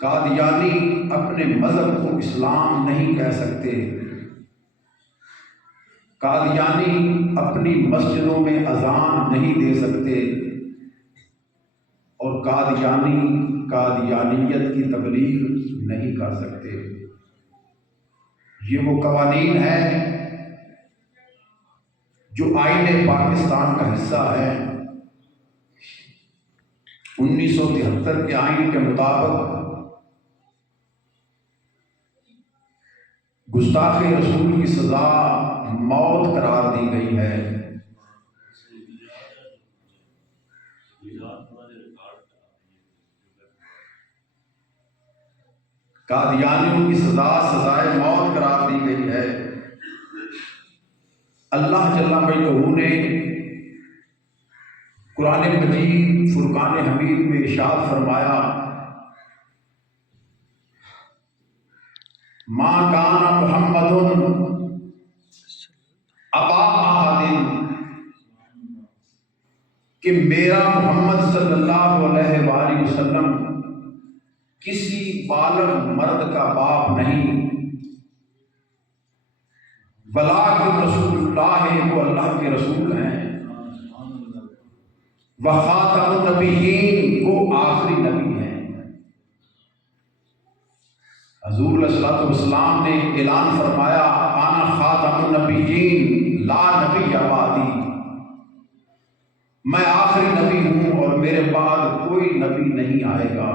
قادیانی اپنے مذہب کو اسلام نہیں کہہ سکتے، قادیانی اپنی مسجدوں میں اذان نہیں دے سکتے، اور قادیانی قادیانیت کی تبلیغ نہیں کر سکتے۔ یہ وہ قوانین ہیں جو آئین پاکستان کا حصہ ہے۔ 1973 کے آئین کے مطابق گستاخ رسول کی سزا موت قرار دی گئی ہے۔ قادیانیوں کی سزائے موت قرار دی گئی ہے۔ اللہ جل مجدہ نے قرآن مجید فرقان حمید میں ارشاد فرمایا، ما کان محمد ابا احد، کہ میرا محمد صلی اللہ علیہ وآلہ وسلم کسی بالغ مرد کا باپ نہیں، بلاکن رسول اللہ ہے، وہ اللہ کے رسول ہیں، وخاتم النبیین، وہ آخری نبی ہیں۔ حضور علیہ الصلوۃ والسلام نے اعلان فرمایا، انا خاتم النبیین لا نبی بعدی، میں آخری نبی ہوں اور میرے بعد کوئی نبی نہیں آئے گا۔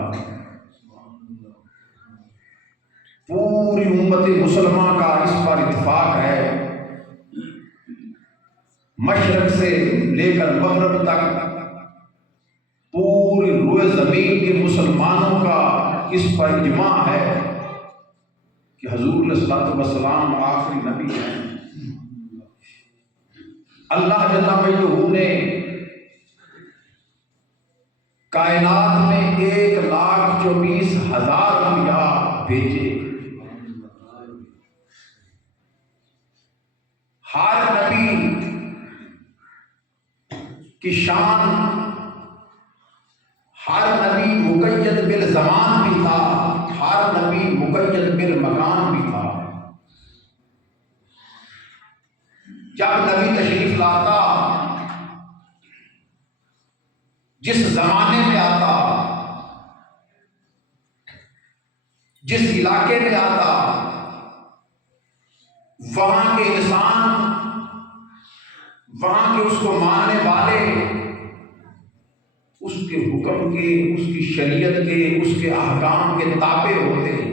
پوری امت مسلمہ کا اس پر اتفاق ہے، مشرق سے لے کر مغرب تک پوری روئے زمین کے مسلمانوں کا اس پر اجماع ہے کہ حضور علیہ الصلوۃ والسلام آخری نبی ہیں۔ اللہ جل مجدہ نے کائنات میں 1,24,000 انبیاء بھیجے۔ ہر نبی کی شان، ہر نبی مقید بالزمان بھی تھا، ہر نبی مقید بالمکان بھی تھا۔ جب نبی تشریف لاتا، جس زمانے میں آتا، جس علاقے میں آتا، وہاں کے انسان، وہاں کے اس کو ماننے والے اس کے حکم کے، اس کی شریعت کے، اس کے احکام کے تابع ہوتے ہیں۔